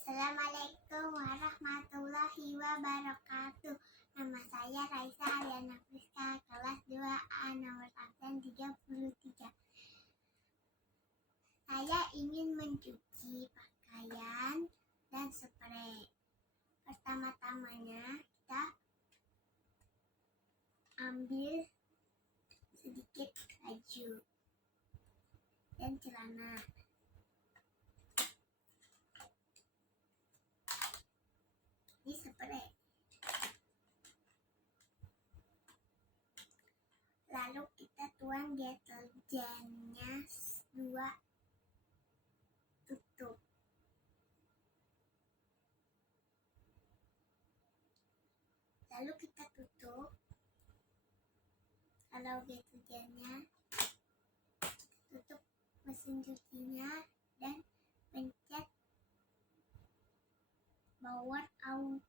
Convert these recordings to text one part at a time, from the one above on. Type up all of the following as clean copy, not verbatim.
Assalamualaikum warahmatullahi wabarakatuh. Nama saya Raisa Aliana Friska, kelas 2A, nomor absen 33. Saya ingin mencuci pakaian dan spray. Pertama-tamanya kita ambil sedikit baju dan celana. Ini spray. Lalu kita tuang deterjennya 2 tutup. Lalu kita tutup. Kalau deterjennya, tutup mesin cucinya dan pencet power auto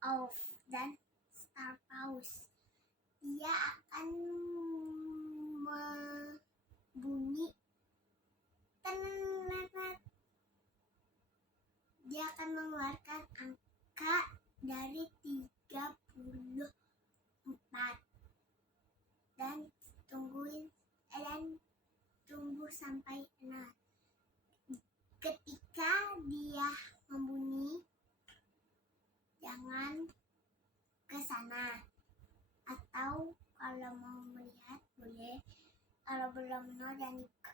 off dan start pause. Dia akan berbunyi tenet. Dia akan mengeluarkan angka dari 34 dan tunggu sampai 6. Ketika dia membunyi, jangan ke sana, atau kalau mau melihat boleh, kalau belum 0 jangan dibuka.